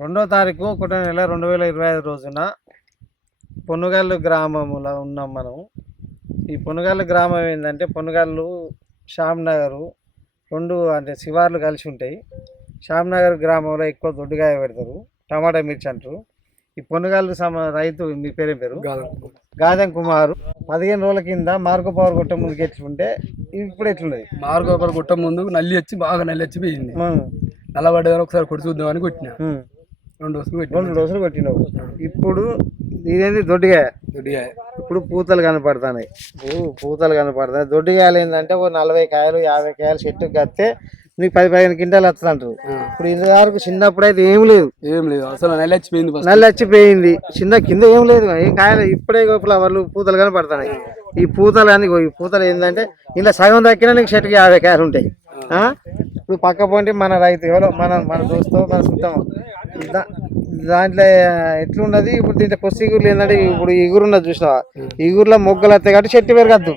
2వ తారీఖు 1వ నెల 2025 రోజున పొన్నుగల్లు గ్రామంలో ఉన్నాం మనం. ఈ పొన్నుగల్లు గ్రామం ఏంటంటే పొన్నుగల్లు శ్యామ్ నగరు రెండు అంటే శివార్లు కలిసి ఉంటాయి. శ్యామ్ నగర్ గ్రామంలో ఎక్కువ దొడ్డుగాయ పెడతారు, టమాటా మిర్చి అంటారు. ఈ పొన్నుగల్లు రైతు మీ పేరు గాదెం కుమారు 15 రోజుల కింద మార్గో పవర్ గుట్ట ముందుకు ఎట్లుంటే ఇప్పుడు ఎట్లున్నది? మార్గో పవర్ గుట్ట ముందు నల్లి వచ్చి బాగా నల్లి వచ్చి పోయింది. నల్లబడ్డ ఒకసారి కొట్టి చూద్దామని కొట్టిన 2 డోసులు కొట్టినావు. ఇప్పుడు ఇదేంటి దొడ్డిగాయ ఇప్పుడు పూతలు కనపడుతున్నాయి. దొడ్డిగాయలు ఏంటంటే ఓ 40 కాయలు 50 కాయలు చెట్టు కత్తే నీకు 10-15 క్వింటాలు వస్తుంది అంటారు. ఇప్పుడు ఇది వరకు చిన్నప్పుడు అయితే ఏం లేదు అసలు నల్లి వచ్చిపోయింది. చిన్న కింద ఏం లేదు, ఏం కాయలు. ఇప్పుడే ఫ్లవర్లు పూతలు కనపడుతున్నాయి. ఈ పూతలు కానీ ఈ పూతలు ఏంటంటే ఇలా సగం దక్కినా నీకు చెట్టుకి 50 కాయలు ఉంటాయి. ఇప్పుడు పక్క పోంటి మన రైతు ఎవరో మన దోస్తు మన చుట్టాం దాంట్లో ఎట్లున్నది. ఇప్పుడు దీంట్లో కొస్తి ఇగురులు ఏంటంటే ఇప్పుడు ఇగురు ఉన్నది చూసినావా, ఇగురులో మొగ్గలు వస్తాయి కాబట్టి చెట్టు పెరగద్దు.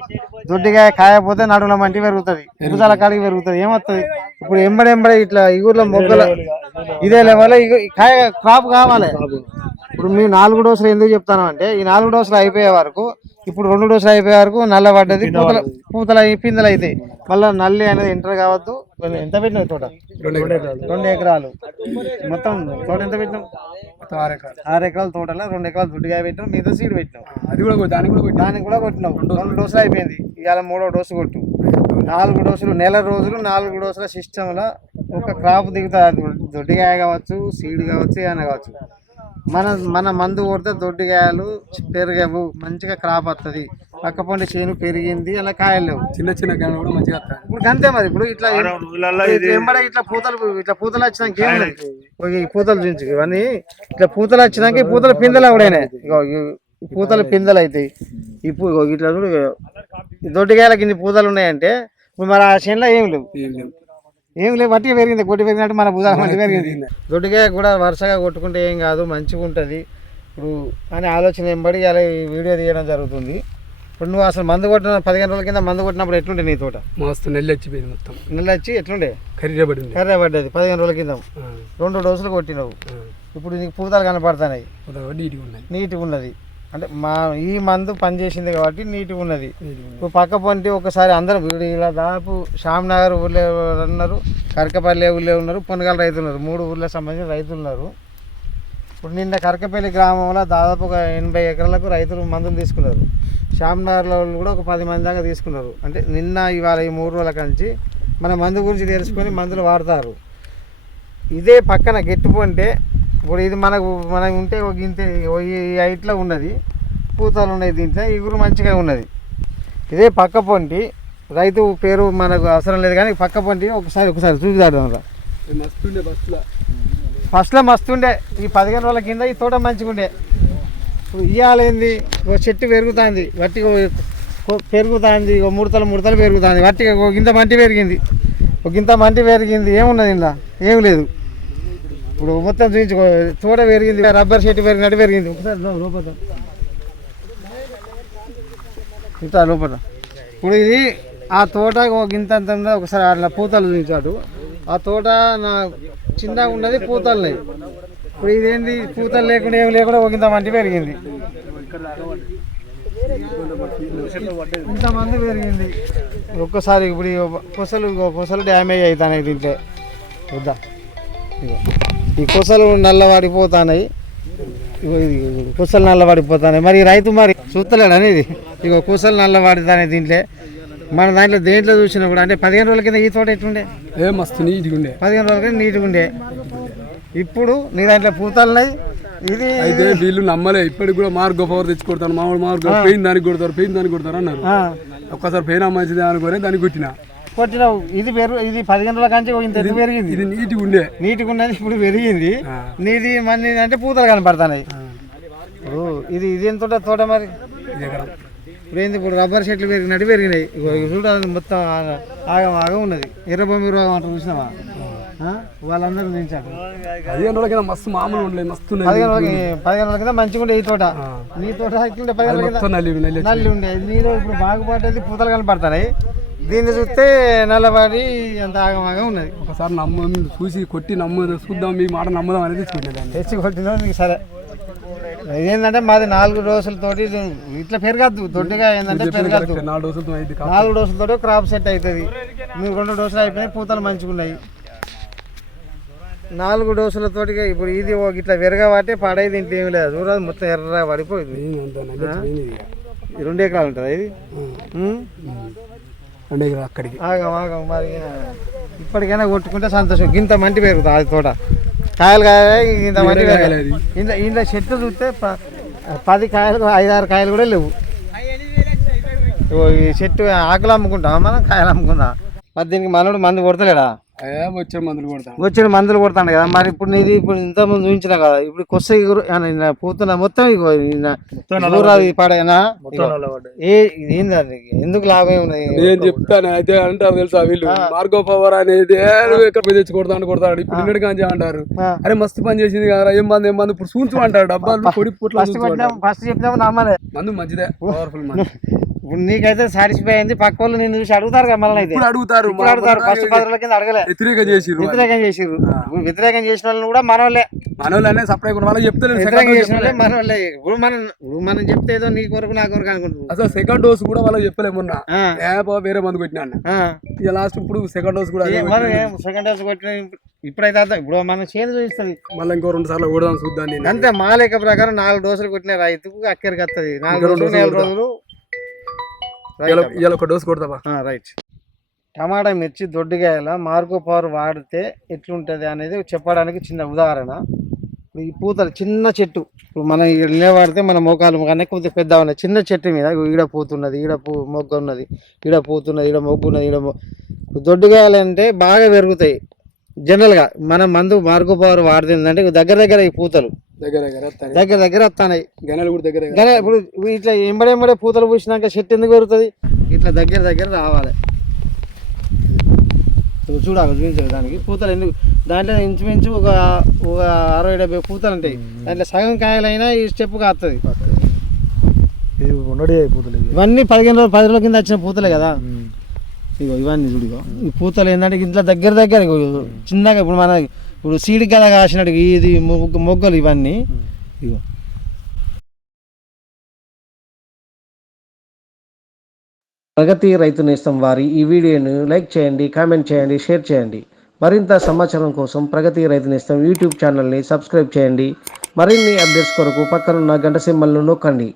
దొడ్డిగా కాయపోతే నడువుల మంటి పెరుగుతుంది, భుజాల కాడికి పెరుగుతుంది. ఏమవుతుంది ఇప్పుడు ఎంబడెంబడే ఇట్లా ఇగురులో మొగ్గల ఇదే లెవెల్ కాయ క్రాప్ కావాలి. ఇప్పుడు మేము 4 డోసులు ఎందుకు చెప్తాను అంటే ఈ 4 డోసులు అయిపోయే వరకు ఇప్పుడు 2 డోసులు అయిపోయే వరకు నల్ల పడ్డది పూతలు పిందెలు అవుతాయి. మళ్ళీ నల్లి అనేది ఎంటర్ కావద్దు. ఎంత పెట్టినావు తోట? 2 ఎకరాలు మొత్తం తోట ఎంత పెట్టినాం? 6 ఎకరాల తోటలో 2 ఎకరాలు దొడ్డిగా పెట్టినాం, మీద సీడ్ పెట్టినాం. దానికి కూడా కొట్టినావు. 2 డోసులు అయిపోయింది. ఇవాళ 3వ డోసు కొట్టు. 4 డోసులు నెల రోజులు 4 డోసుల సిస్టంలో ఒక క్రాప్ దిగుతుంది. దొడ్డిగాయ కావచ్చు, సీడ్ కావచ్చు, ఏమైనా కావచ్చు. మన మందు కొడితే దొడ్డిగాయలు పెరగవు, మంచిగా క్రాప్ వస్తుంది. పక్క పండి చేను పెరిగింది, అలా కాయలు లేవు. చిన్న కాయలు కూడా మంచిగా వస్తాయి. ఇప్పుడు అంతే మరి. ఇప్పుడు ఇట్లా ఎంబడే ఇట్లా పూతలు వచ్చినాక ఏం లేదు. ఈ పూతలు చూసి ఇవన్నీ ఇట్లా పూతలు వచ్చినాక ఈ పూతల పిందెలు కూడా పూతల పిందెలు అవుతాయి. ఇప్పుడు ఇట్లా చూడు దొడ్డిగాయలకి ఇన్ని పూతలు ఉన్నాయంటే ఇప్పుడు మరి ఆ చేనులో ఏం లేవు వట్టిగా పెరిగింది. కొట్టి పెరిగినట్టు మన భుజాల మంచి పెరిగింది. దొడ్డిగాయ కూడా వరుసగా కొట్టుకుంటే ఏం కాదు, మంచిగా ఉంటుంది ఇప్పుడు అని ఆలోచన ఎంబడి అలా ఈ వీడియో తీయడం జరుగుతుంది. ఇప్పుడు నువ్వు అసలు మందు కొట్టిన 15 రోజుల కింద మందు కొట్టినప్పుడు ఎట్లుండే నీ తోట? మస్తు నెల్లి వచ్చిపోయింది. మొత్తం నెల్లి వచ్చి ఎట్లుండే? కర్రీ పడ్డది 15 రోజుల కింద. 2 డోసులు కొట్టినావు. ఇప్పుడు నీకు పూతలు కనపడుతున్నాయి, నీట్గా ఉన్నది. అంటే ఈ మందు పనిచేసింది కాబట్టి నీట్గా ఉన్నది. ఇప్పుడు పక్క పొంటి ఒకసారి అందరం ఇలా దాదాపు శ్యామ్ నగర్ ఊళ్ళో ఉన్నారు, కరకపల్లి ఊళ్ళో ఉన్నారు, పొన్నగల్ రైతులు ఉన్నారు. 3 ఊళ్ళకి సంబంధించిన రైతులు ఉన్నారు. ఇప్పుడు నిన్న కరకపల్లి గ్రామంలో దాదాపు ఒక 80 ఎకరాలకు రైతులు మందులు తీసుకున్నారు. శ్యామ్ నగర్లో కూడా ఒక 10 మంది దాకా తీసుకున్నారు. అంటే నిన్న ఇవాళ ఈ 3 రోజుల కంచి మన మందు గురించి తెలుసుకొని మందులు వాడతారు. ఇదే పక్కన గెట్టుకుంటే ఇప్పుడు ఇది మనకు ఉంటే ఒక ఇంత ఈ హైట్లో ఉన్నది, పూతలు ఉన్నాయి, దీంట్లో ఇగురు మంచిగా ఉన్నది. ఇదే పక్క పొంటి రైతు పేరు మనకు అవసరం లేదు కానీ పక్క పొంటి ఒకసారి చూపిదాడు. ఫస్ట్లో మస్తుండే, ఈ 15 రోజుల కింద ఈ తోట మంచిగా ఉండే. ఇప్పుడు ఇయ్యాలేంది ఒక చెట్టు పెరుగుతుంది, వట్టిగా పెరుగుతుంది, ఒక ముడతలు పెరుగుతుంది, వట్టిగా ఒక ఇంత మంటి పెరిగింది. ఏమున్నది ఇలా? ఏం లేదు. ఇప్పుడు మొత్తం చూపించుకో, తోట పెరిగింది, రబ్బర్ చెట్టు పెరిగినట్టు పెరిగింది. ఒకసారి లోపల ఇంత లోపల. ఇప్పుడు ఇది ఆ తోట ఒక ఇంత ఒకసారి అట్లా పూతలు చూపించాడు. ఆ తోట నా చిన్నగా ఉన్నది, పూతలు లేవు. ఇప్పుడు ఇదేంటి పూతలు లేకుండా ఏమి లేకుండా ఒక ఇంత మంటి పెరిగింది, ఇంతమంది పెరిగింది. ఒక్కసారి ఇప్పుడు కొసలు డ్యామేజ్ అవుతున్నాయి. దీంట్లో వద్దా ఈ కొసలు నల్లబడిపోతున్నాయి, కుసలు నల్లబడిపోతున్నాయి. మరి రైతు మరి చూస్తలేడు అనేది కుసలు నల్లబడుతున్నాయి. దీంట్లో మన దేంట్లో చూసినా కూడా అంటే 15 రోజుల కింద ఈ తోట ఎట్లుండే? మస్తు నీట్గా ఉండే. 15 రోజుల కింద నీట్గా ఉండే. ఇప్పుడు నీ దాంట్లో పూతలున్నాయి. ఇది అయితే వీళ్ళు నమ్మలే. ఇప్పటికి కూడా మార్గో పవర్ తెచ్చి కొడతాను, మామూలు మార్గో పెయిన్ దానికి కొడతారు అన్నారు. ఒక్కసారి పెయిన్ మంచిది అనుకోని దానికి కొట్టినావు. ఇది 15 రోజుల కంచి ఇంత పెరిగింది. ఇది నీట్గా ఉన్నది, ఇప్పుడు పెరిగింది. నీది మంది అంటే పూతలు కనపడుతున్నాయి. ఇప్పుడు ఇది ఎంత తోట మరి? ఇప్పుడు ఏంది ఇప్పుడు రబ్బర్ చెట్లు పెరిగినట్టు పెరిగినాయి. చూడాలి మొత్తం ఆగం ఉన్నది. ఎర్రబొమ్మి రోగం అంటారు చూసినావా? వాళ్ళందరూ దించారు. 15 రోజుల కింద మస్తు మామూలు ఉండలేదు, మస్తు 15 రోజుల కింద మంచిగా ఉండే ఈ తోట. నీ తోట 15 రోజుల కింద నల్లి ఉండే. నీలో ఇప్పుడు బాగుపడ్డది, పూతలు కనపడుతున్నాయి. దీన్ని చూస్తే నల్లబడి అంత ఆగమాగా ఉన్నది. ఒకసారి చూసి కొట్టి చూద్దాం మీ మాట నమ్మదాం అనేది తీసుకుంటే తెచ్చి కొట్టినా నీకు సరే. ఏంటంటే మాది 4 డోసులతోటి ఇట్లా పెరగద్దు, దొడ్డిగా ఏంటంటే పెరగద్దు. 4 డోసులతో క్రాప్ సెట్ అవుతుంది. మీరు 2 డోసులు అయిపోయినాయి, పూతలు మంచిగా ఉన్నాయి. 4 డోసులతోటి ఇప్పుడు ఇది ఇట్లా పెరగబట్టే పడేది దీంట్లో ఏమి లేదు. చూడాలి మొత్తం ఎర్ర పడిపోయింది. 2 ఎకరాలు ఉంటుంది ఇది. 2 ఎకరాలు అక్కడికి ఆగం మరి ఇప్పటికైనా కొట్టుకుంటే సంతోషం. ఇంత మంటి పెరుగుతుంది అది తోట, కాయలు కాయ ఇంత మంటి పెరగాలి. ఇంట్లో చెట్లు చూస్తే 10 కాయలు 5-6 కాయలు కూడా లేవు. ఈ చెట్టు ఆకులు అమ్ముకుంటాం, మనం కాయలు అమ్ముకుందాం. మరి దీనికి మనోడు మందు కొడతలేడా? వచ్చిన మందులు కొడతాను కదా. మరి ఇప్పుడు నీది ఇప్పుడు ఇంత ముందు చూపించిన కదా, ఇప్పుడు కొత్త పూతున్న మొత్తం పడేనా ఏందండి? ఎందుకు లాభం ఉన్నది నేను చెప్తాను. అయితే అంటారు తెలుసా వీళ్ళు, మార్గో పవర్ అనేది ఎక్కడ తెచ్చి కొడతాడు ఇప్పుడు నిన్నటి కాంచి అంటారు. అరే మస్తు పని చేసింది కదా, ఏం మంది ఇప్పుడు చూంచు అంటారు. డబ్బాలు పొడి ఫస్ట్ చెప్తాము నమ్మలే. మందు మంచిదే, పవర్ఫుల్ మందు. ఇప్పుడు నీకైతే సాటిస్ఫై అయింది, పక్క వాళ్ళు నేను చూసి అడుగుతారు కదా. మళ్ళీ అయితే అడుగుతారు. ఫస్ట్ 10 రోజుల కింద అడగలే, వ్యతిరేకం చేసిర్రు. వ్యతిరేకం చేసిన వాళ్ళని కూడా మనోళ్ళే సపరేట్ వాళ్ళకి చెప్తలేదు. వ్యతిరేకం చేసిన వాళ్ళే మనోళ్ళే. ఇప్పుడు మనం చెప్తే ఏదో నీ కొరకు నా కొరకు అనుకుంటున్నాం. అసలు సెకండ్ డోస్ కూడా వాళ్ళకి చెప్పలేమున్నా, వేరే మందు కొట్టినా ఇక లాస్ట్. ఇప్పుడు సెకండ్ డోస్ కూడా సెకండ్ డోస్ కొట్టిన ఇప్పుడైతే ఇప్పుడు మనం చేతి చూపిస్తుంది. మళ్ళీ ఇంకో 2 సార్లు కూడా చూద్దాం. అంతే మా లెక్క ప్రకారం 4 డోసులు కొట్టిన రైతుకు అక్కడికి వస్తుంది. 4 రోజులు ఒక డోస్ కొడతావా? రైట్. టమాటా మిర్చి దొడ్డిగాయల మార్గో పవర్ వాడితే ఎట్లుంటుంది అనేది చెప్పడానికి చిన్న ఉదాహరణ. ఈ పూతలు చిన్న చెట్టు, ఇప్పుడు మనం ఇక్కడ వాడితే మన మోకాలు కన్నా కొద్దిగా పెద్ద ఉన్నాయి. చిన్న చెట్టు మీద ఈడ పూతున్నది, ఈడ మొగ్గ ఉన్నది, ఈడ పూతున్నది, ఈడ మొగ్గు ఉన్నది, దొడ్డిగాయలు అంటే బాగా పెరుగుతాయి. జనరల్గా మనం మందు మార్గో పవర్ వాడుతుందంటే దగ్గర ఈ పూతలు దగ్గర వస్తాయి. ఇప్పుడు ఇట్లా ఎంబడే పూతలు పూసినాక చెట్టు ఎందుకు పెరుగుతుంది? ఇట్లా దగ్గర రావాలి. చూడాలి చూపించాలి దానికి పూతలు ఎందుకు. దాంట్లో ఇంచుమించు ఒక 60-70 పూతలు ఉంటాయి. దాంట్లో సగం కాయలైనా ఈ స్టెప్ కాస్తుంది. ఇవన్నీ 15 రోజులు 10 రోజుల కింద వచ్చిన పూతలే కదా. ఇగో ఇవన్నీ చూడిగో ఈ పూతలు ఏంటంటే ఇంట్లో దగ్గర చిన్నగా ఇప్పుడు సీడి కదా కాసినట్టు ఇది మొగ్గలు ఇవన్నీ. ఇగో ప్రగతి రైతు నేస్తం వారి ఈ వీడియోను లైక్ చేయండి, కామెంట్ చేయండి, షేర్ చేయండి. మరింత సమాచారం కోసం ప్రగతి రైతు నేస్తం యూట్యూబ్ ఛానల్ని సబ్స్క్రైబ్ చేయండి. మరిన్ని అప్డేట్స్ కొరకు పక్కనున్న గంట సింబల్ను నొక్కండి.